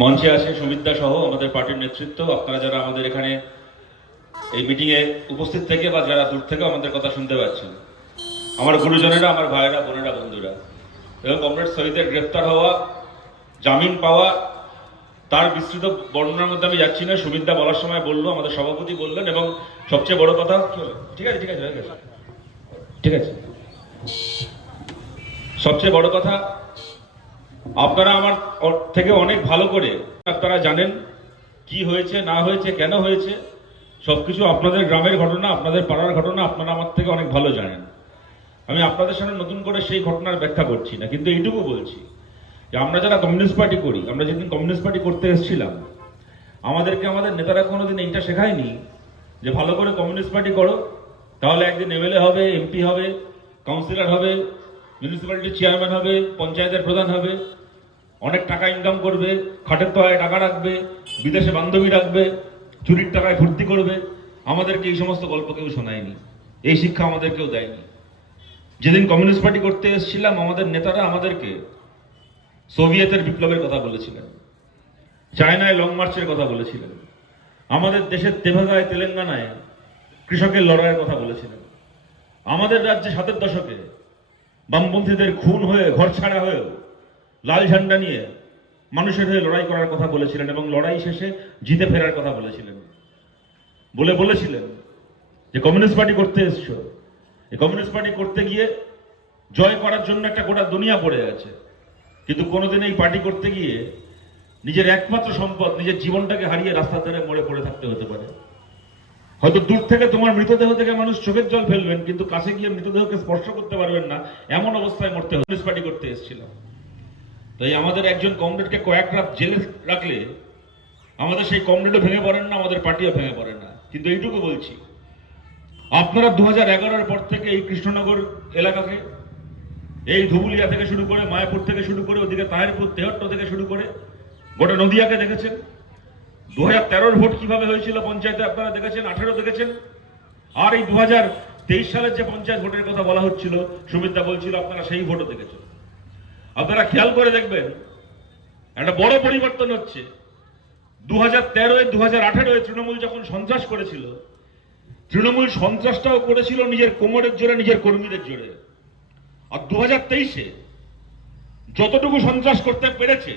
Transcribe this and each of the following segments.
মঞ্চে আছে সুমিত্রা সহ আমাদের পার্টির নেতৃত্ব। আপনারা যারা আমাদের এখানে এই মিটিংয়ে উপস্থিত থেকে বা যারা দূর থেকে আমাদের কথা শুনতে পাচ্ছেন, আমার গুরুজনেরা, আমার ভাইয়েরা, বোনেরা, বন্ধুরা, এবং কমরেড শহীদের গ্রেপ্তার হওয়া, জামিন পাওয়া, তার বিস্তৃত বর্ণনার মধ্যে আমি যাচ্ছি না। সুমিত্রা বলার সময় বলল, আমাদের সভাপতি বললেন, এবং সবচেয়ে বড় কথা ঠিক আছে ঠিক আছে ঠিক আছে। সবচেয়ে বড় কথা আপনারা আমার থেকে অনেক ভালো করে আপনারা জানেন কি হয়েছে, না হয়েছে, কেন হয়েছে, সবকিছু আপনাদের গ্রামের ঘটনা, আপনাদের পাড়ার ঘটনা, আপনারা আমার থেকে অনেক ভালো জানেন। আমি আপনাদের সামনে নতুন করে সেই ঘটনার ব্যাখ্যা করছি না, কিন্তু এইটুকু বলছি যে আমরা যারা কমিউনিস্ট পার্টি করি, আমরা যেদিন কমিউনিস্ট পার্টি করতে এসেছিলাম, আমাদেরকে আমাদের নেতারা কোনোদিন এইটা শেখায়নি যে ভালো করে কমিউনিস্ট পার্টি করো, তাহলে একদিন এমএলএ হবে, এমপি হবে, কাউন্সিলর হবে মিউনিসিপ্যালিটির চেয়ারম্যান হবে, পঞ্চায়েতের প্রধান হবে, অনেক টাকা ইনকাম করবে, খাটের তলায় টাকা রাখবে, বিদেশে বান্ধবী রাখবে, চুরির টাকায় ফুর্তি করবে। আমাদেরকে এই সমস্ত গল্প কেউ শোনায়নি, এই শিক্ষা আমাদের কেউ দেয়নি। যেদিন কমিউনিস্ট পার্টি করতে এসেছিলাম, আমাদের নেতারা আমাদেরকে সোভিয়েতের বিপ্লবের কথা বলেছিলেন, চায়নায় লং মার্চের কথা বলেছিলেন, আমাদের দেশের তেভাগায়, তেলেঙ্গানায় কৃষকের লড়াইয়ের কথা বলেছিলেন। আমাদের রাজ্যে সাতের দশকে বামপন্থীদের খুন হয়ে, ঘর ছাড়া হয়েও লাল ঝান্ডা নিয়ে মানুষের হয়ে লড়াই করার কথা বলেছিলেন এবং লড়াই শেষে জিতে ফেরার কথা বলেছিলেন। বলে বলেছিলেন যে কমিউনিস্ট পার্টি করতে এসছো। এই কমিউনিস্ট পার্টি করতে গিয়ে জয় করার জন্য একটা গোটা দুনিয়া পড়ে আছে। কিন্তু কোনোদিন এই পার্টি করতে গিয়ে নিজের একমাত্র সম্পদ, নিজের জীবনটাকে হারিয়ে রাস্তার ধারে মরে পড়ে থাকতে হতে পারে। হয়তো দূর থেকে তোমার মৃতদেহ থেকে মানুষ চোখের জল ফেলবেন, কিন্তু কাছে গিয়ে মৃতদেহকে স্পর্শ করতে পারবেন না। এমন অবস্থায় মরতে হবে। পার্টি করতে এসেছিলাম তাই আমাদের একজন কমরেডকে কয়েক রাত জেলে রাখলে আমাদের সেই কমরেডও ভেঙে পড়েন না, আমাদের পার্টিও ভেঙে পড়ে না। কিন্তু এইটুকু বলছি, আপনারা দু হাজার পর থেকে এই কৃষ্ণনগর এলাকাকে, এই ধুবুলিয়া থেকে শুরু করে, মায়াপুর থেকে শুরু করে, ওদিকে তাহেরপুর, তেহট্ট থেকে শুরু করে, গোটা নদিয়াকে দেখেছেন? দু হাজার ভোট কীভাবে হয়েছিল পঞ্চায়েতে? আপনারা দেখেছেন, আঠেরো দেখেছেন? আর এই দু তেইশ সালের যে পঞ্চায়েত ভোটের কথা বলা হচ্ছিল সুমিতা বলছিল, আপনারা সেই ভোটও দেখেছেন। আপনারা খেয়াল করে দেখবেন, একটা বড় পরিবর্তন হচ্ছে। দু হাজার তেরোয় দু হাজার আঠেরোয় তৃণমূল যখন সন্ত্রাস করেছিল, তৃণমূল সন্ত্রাসটাও করেছিল নিজের কোমরের জোরে, নিজের কর্মীদের জোরে। আর দু হাজার তেইশে যতটুকু সন্ত্রাস করতে পেরেছে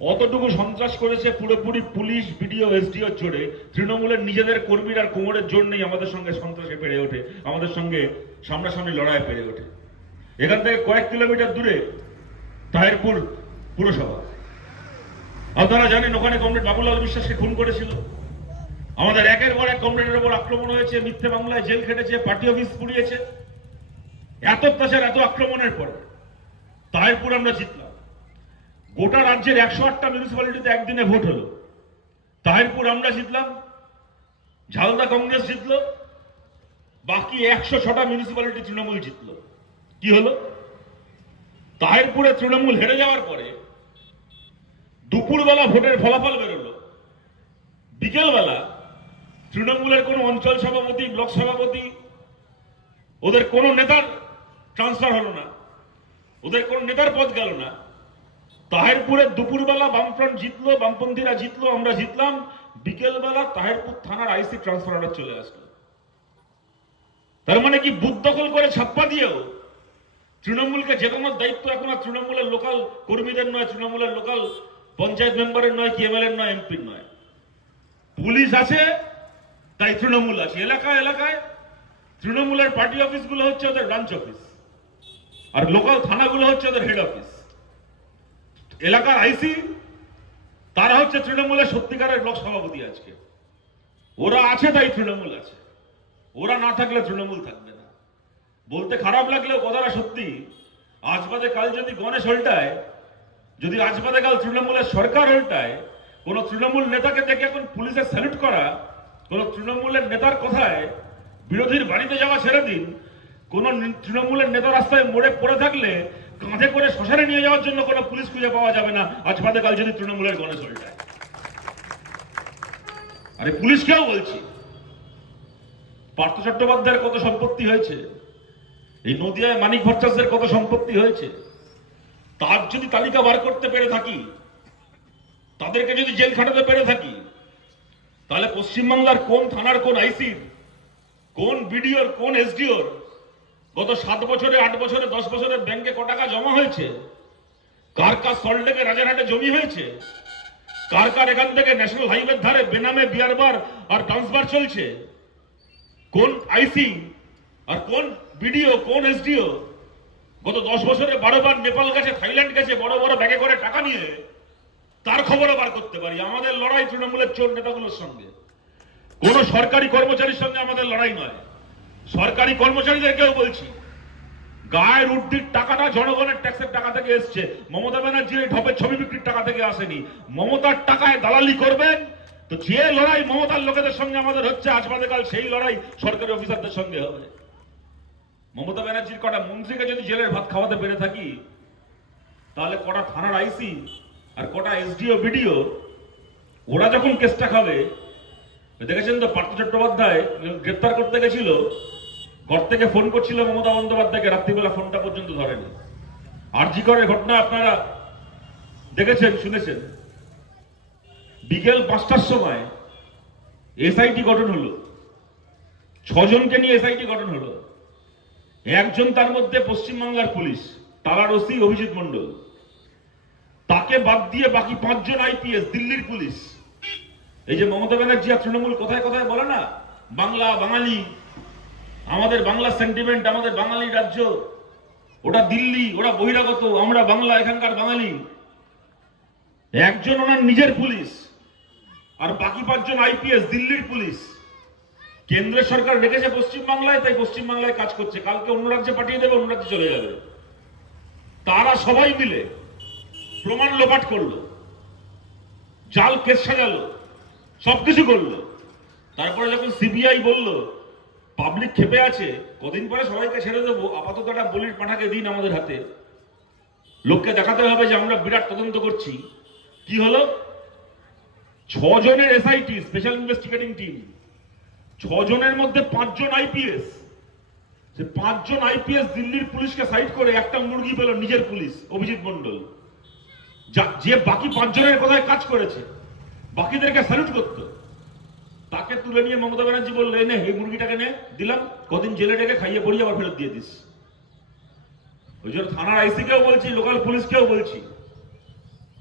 অতটুকু সন্ত্রাস করেছে পুরোপুরি পুলিশ, বিডিও, এসডিও জোরে। তৃণমূলের নিজেদের কর্মীর আর কোমরের জোর নেই আমাদের সঙ্গে সন্ত্রাসে পেরে ওঠে, আমাদের সঙ্গে সামনাসামনি লড়াই পেরে ওঠে। এখান থেকে কয়েক কিলোমিটার দূরে তাহেরপুর পুরসভা। আপনারা জানেন ওখানে কমরেড বাবুলাল বিশ্বাসকে খুন করেছিল। আমাদের একের পর এক কমরেডের উপর আক্রমণ হয়েছে, মিথ্যে মামলায় জেল খেটেছে, পার্টি অফিস পুড়িয়েছে। এত অত্যাচার, এত আক্রমণের পর তাহেরপুর আমরা জিতলাম। গোটা রাজ্যের একশো আটটা মিউনিসিপ্যালিটিতে একদিনে ভোট হলো। তাহেরপুর আমরা জিতলাম, ঝালদা কংগ্রেস জিতলো, বাকি একশো ছটা মিউনিসিপ্যালিটি তৃণমূল জিতলো। কি হলো? তাহেরপুরে তৃণমূল হেরে যাওয়ার পরে দুপুরবেলা ভোটের ফলাফল বেরোলো। বিকেলবেলা তৃণমূলের কোনো অঞ্চল সভাপতি, ব্লক সভাপতি, ওদের কোনো নেতার ট্রান্সফার হলো না। ওদের কোনো নেতার পদ গেল না। তাহেরপুরে দুপুরবেলা বামফ্রন্ট জিতলো, বামপন্থীরা জিতলো, আমরা জিতলাম। বিকেলবেলা তাহেরপুর থানার আইসি ট্রান্সফার চলে আসলো। তার মানে কি বুথ দখল করে ছাপ্পা দিয়েও তৃণমূলকে জেতানোর দায়িত্ব এখন আর তৃণমূলের লোকাল কর্মীদের নয়, তৃণমূলের লোকাল পঞ্চায়েত মেম্বারের নয়, কি এমএলএর নয়, এমপির নয়। পুলিশ আছে, তাই তৃণমূল আছে। এলাকা এলাকায় তৃণমূলের পার্টি অফিসগুলো হচ্ছে ওদের ব্রাঞ্চ অফিস আর লোকাল থানাগুলো হচ্ছে ওদের হেড অফিস এলাকার আইসি, তারা হচ্ছে তৃণমূলের সত্যিকারের ব্লক সভাপতি আজকে। ওরা আছে, তাই তৃণমূল আছে। ওরা না থাকলে তৃণমূল থাকবে না। বলতে খারাপ লাগলেও কথাটা সত্যি, আজ বাদে কাল যদি গণেশ হলটায় যদি আজ বাদে কাল তৃণমূলের সরকার হলটায় কোন তৃণমূল নেতাকে দেখে এখন পুলিশের স্যালুট করা, কোন তৃণমূলের নেতার কথায় বিরোধীর বাড়িতে যাওয়া ছেড়ে দিন, কোন তৃণমূলের নেতা রাস্তায় মোড়ে পড়ে থাকলে কাঁধে করে শ্মশানে নিয়ে যাওয়ার জন্য কোনো পুলিশ খুঁজে পাওয়া যাবে না। আজ বাদে কাল যদি তৃণমূলের গণেশ হলটায় আরে পুলিশকেও বলছি, পার্থ চট্টোপাধ্যায়ের কত সম্পত্তি হয়েছে, এই নদিয়ায় মানিক ভট্টাচার্যের কত সম্পত্তি হয়েছে, তার যদি তালিকা বার করতে পেরে থাকি, তাদেরকে যদি জেল খাটাতে পেরে থাকি, তাহলে পশ্চিমবাংলার কোন থানার কোন আইসির, কোন বিডিওর, কোন এসডিওর গত সাত বছরে, আট বছরে, দশ বছরে ব্যাংকে ক টাকা জমা হয়েছে? কার কার সল্টলেকে রাজারহাটে জমি হয়েছে? কার কার এখান থেকে ন্যাশনাল হাইওয়ের ধারে বেনামে বিয়ার বার আর ডান্স বার চলছে? কোন আইসি আর কোন বিডিও কোন এসডিও গত দশ বছরে বারো বার নেপাল গেছে, থাইল্যান্ড গেছে, বড় বড় ব্যাগে করে টাকা নিয়ে তার খবরও বার করতে পারি। আমাদের লড়াই তৃণমূলের চোর নেতাগুলোর সঙ্গে। কোন সরকারি কর্মচারীর সঙ্গে আমাদের লড়াই নয়। সরকারি কর্মচারীদেরকেও বলছি, গায়ের উর্দির টাকাটা জনগণের ট্যাক্সের টাকা থেকে এসছে। মমতা ব্যানার্জির ঢপের ছবি বিক্রির টাকা থেকে আসেনি। মমতার টাকায় দালালি করবেন? তো যে লড়াই মমতার লোকেদের সঙ্গে আমাদের হচ্ছে, আজ কাল সেই লড়াই সরকারি অফিসারদের সঙ্গে হবে। মমতা ব্যানার্জির কটা মন্ত্রীকে যদি জেলের ভাত খাওয়াতে পেরে থাকি, তাহলে কটা থানার আইসি আর কটা এসডিও, বিডিও, ওরা যখন কেসটা খাবে, দেখেছেন তো পার্থ চট্টোপাধ্যায়, গ্রেপ্তার করতে গেছিল ঘর থেকে ফোন করছিল মমতা বন্দ্যোপাধ্যায়কে, রাত্রিবেলা ফোনটা পর্যন্ত ধরেনি। আর জি করের ঘটনা আপনারা দেখেছেন, শুনেছেন? বিকেল পাঁচটার সময় এসআইটি গঠন হলো। ছজনকে নিয়ে এসআইটি গঠন হলো। একজন তার মধ্যে পশ্চিমবাংলার পুলিশ, তালার ওসি অভিজিৎ মন্ডল তাকে বাদ দিয়ে বাকি পাঁচজন আইপিএস, দিল্লির পুলিশ। এই যে মমতা ব্যানার্জি আর তৃণমূল কোথায় কোথায় বলে না, বাংলা, বাঙালি আমাদের বাংলা সেন্টিমেন্ট আমাদের বাঙালি রাজ্য, ওটা দিল্লি, ওরা বহিরাগত, আমরা বাংলা, এখানকার বাঙালি। একজন ওনার নিজের পুলিশ, আর বাকি পাঁচজন আইপিএস দিল্লির পুলিশ। কেন্দ্রের সরকার রেখেছে পশ্চিমবাংলায়, তাই পশ্চিমবাংলায় কাজ করছে। কালকে অন্য রাজ্যে পাঠিয়ে দেবে, অন্য রাজ্যে চলে যাবে। তারা সবাই মিলে প্রমাণ লোপাট করল। জাল কেস সাজালো সবকিছু করল। তারপরে যখন সিবিআই বলল পাবলিক খেপে আছে, কদিন পরে সবাইকে ছেড়ে দেবো, আপাতত একটা বলির পাঠাকে দিন আমাদের হাতে। লোককে দেখাতে হবে যে আমরা বিরাট তদন্ত করছি। কি হলো? ছজনের এসআইটি স্পেশাল ইনভেস্টিগেটিং টিম ছজনের মধ্যে পাঁচজন আইপিএস সে পাঁচজন আইপিএস দিল্লির পুলিশকে সাইড করে একটা মুরগি পেল নিজের পুলিশ, অভিজিৎ মন্ডল যা- যে বাকি পাঁচজনের কোথায় কাজ করেছে, বাকিদেরকে স্যালুট করতো। তাকে তুলে নিয়ে মমতা ব্যানার্জি বললে "এই নে, এই মুরগিটাকে নে। দিলাম, কদিন জেলে ডেকে খাইয়ে পড়িয়ে আবার ফেরত দিয়ে দিস। ওই জন্য থানার আইসিকেও বলছি, লোকাল পুলিশকেও বলছি,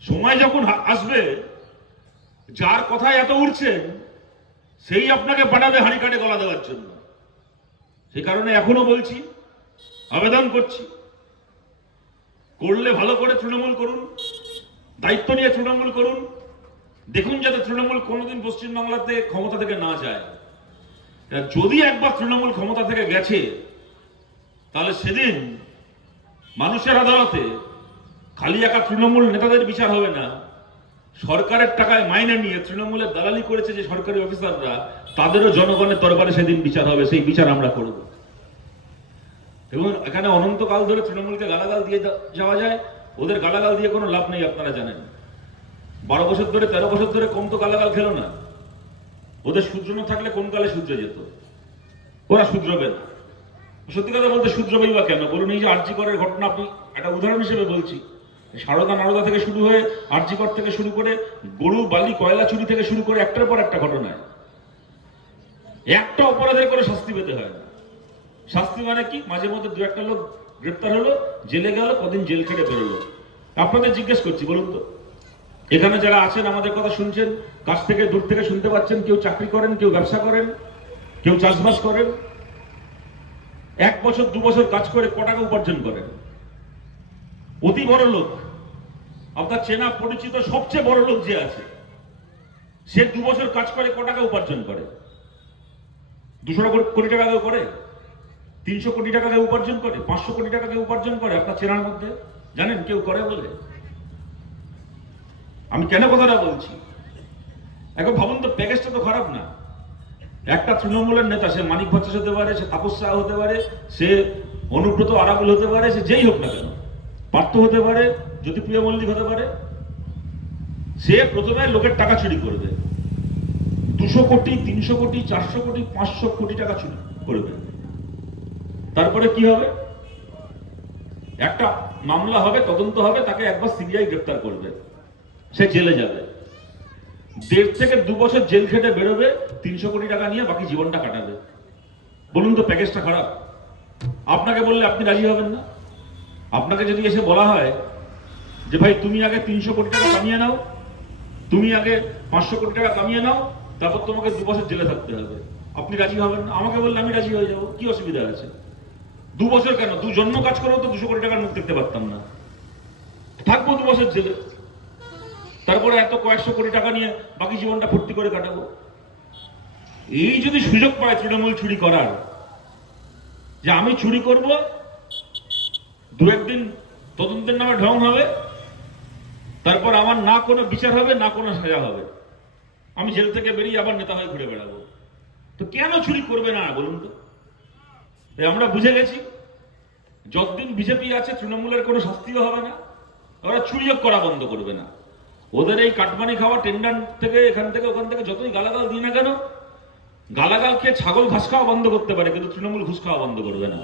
সময় যখন আসবে, যার কথায় এত উঠছেন সেই আপনাকে পাঠাবে হাঁড়ি কাটে গলা দেওয়ার জন্য। সে কারণে এখনও বলছি, আবেদন করছি। করলে ভালো করে তৃণমূল করুন, দায়িত্ব নিয়ে তৃণমূল করুন দেখুন যাতে তৃণমূল কোনোদিন পশ্চিমবাংলাতে ক্ষমতা থেকে না যায়। যদি একবার তৃণমূল ক্ষমতা থেকে গেছে, তাহলে সেদিন মানুষের আদালতে খালি একা তৃণমূল নেতাদের বিচার হবে না। সরকারের টাকায় মাইনে নিয়ে তৃণমূলের দালালি করেছে যে সরকারি অফিসাররা, তাদেরও জনগণের দরবারে সেদিন বিচার হবে, সেই বিচার আমরা করব। এবং এখানে অনন্তকাল ধরে তৃণমূলকে গালাগাল দিয়ে যাওয়া যায়, ওদের গালাগাল দিয়ে কোনো লাভ নেই, আপনারা জানেন। বারো বছর ধরে, তেরো বছর ধরে কম তো গালাগাল খেলো না। ওদের শুধরানো থাকলে কোন কালে শুধরে যেত? ওরা শুধরবে না। সত্যি কথা বলতে শুধরবেই বা কেন? বলুন এই যে আরজি করের ঘটনা আপনি একটা উদাহরণ হিসেবে বলছি। সারদা নারদা থেকে শুরু হয়ে আরজিকর থেকে শুরু করে গরু, বালি, কয়লা চুরি থেকে শুরু করে একটার পর একটা ঘটনায় একটা অপরাধের করে শাস্তি পেতে হয় না। শাস্তি মানে কি? মাঝে মধ্যে দু একটা লোক গ্রেপ্তার হলো, জেলে গেল, কদিন জেল খেটে বেরোলো। আপনাদের জিজ্ঞেস করছি, বলুন তো। এখানে যারা আছেন, আমাদের কথা শুনছেন, কাছ থেকে দূর থেকে শুনতে পাচ্ছেন, কেউ চাকরি করেন, কেউ ব্যবসা করেন, কেউ চাষবাস করেন, এক বছর, দু বছর কাজ করে ক টাকা উপার্জন করেন। অতি বড় লোক, আপনার চেনা, পরিচিত, সবচেয়ে বড় লোক যে আছে, সে দু বছর কাজ করে ক টাকা উপার্জন করে। দুশো কোটি টাকা কেউ করে, তিনশো কোটি টাকা কেউ উপার্জন করে, পাঁচশো কোটি টাকা কেউ উপার্জন করে আপনার চেনার মধ্যে। জানেন, কেউ করে বলে? আমি কেন কথাটা বলছি? এখন ভাবুন তো, প্যাকেজটা তো খারাপ না। একটা তৃণমূলের নেতা, সে মানিক ভট্টাচ হতে পারে, সে তাপস শাহ হতে পারে, সে অনুব্রত আরাবুল হতে পারে, সে যেই হোক না কেন। পার্থ হতে পারে, জ্যোতিপ্রিয় মল্লিক হতে পারে। সে প্রথমে লোকের টাকা চুরি করবে। দুশো কোটি, তিনশো কোটি, চারশো কোটি, পাঁচশো কোটি টাকা চুরি করবে। তারপরে কি হবে? একটা মামলা হবে, তদন্ত হবে, তাকে একবার সিবিআই গ্রেপ্তার করবে। সে জেলে যাবে। দেড় থেকে দু বছর জেল খেটে বেরোবে, তিনশো কোটি টাকা নিয়ে বাকি জীবনটা কাটাবে। বলুন তো, প্যাকেজটা খারাপ। আপনাকে বললে আপনি রাজি হবেন না? আপনাকে যদি এসে বলা হয় যে, ভাই, তুমি আগে তিনশো কোটি টাকা কামিয়ে নাও, তুমি আগে পাঁচশো কোটি টাকা কামিয়ে নাও, তারপর তোমাকে দু বছর জেলে থাকতে হবে। আপনি রাজি হবেন না? আমাকে বললে আমি রাজি হয়ে যাব। কি অসুবিধা আছে? দু বছর কেন? দু জন্য কাজ করেও তো দুশো কোটি টাকার মুখ দেখতে পারতাম না। থাকব দু বছর জেলে। তারপরে এত কয়েকশো কোটি টাকা নিয়ে বাকি জীবনটা ফুর্তি করে কাটাবো? এই যদি সুযোগ পায় তৃণমূল চুরি করার, যে আমি চুরি করব, দু একদিন তদন্তের নামে ঢং হবে, তারপর আমার না কোনো বিচার হবে, না কোনো সাজা হবে। আমি জেল থেকে বেরিয়ে আবার নেতা হয়ে ঘুরে বেড়াবো। তো কেন চুরি করবে না, বলুন তো? আমরা বুঝে গেছি। যতদিন বিজেপি আছে, তৃণমূলের কোনো শাস্তিও হবে না। ওরা চুরিও করা বন্ধ করবে না। ওদের এই কাটমানি খাওয়া টেন্ডার থেকে, এখান থেকে, ওখান থেকে যতই গালাগাল দিই না কেন গালাগাল খেয়ে ছাগল ঘাস খাওয়া বন্ধ করতে পারে, কিন্তু তৃণমূল ঘুষ খাওয়া বন্ধ করবে না।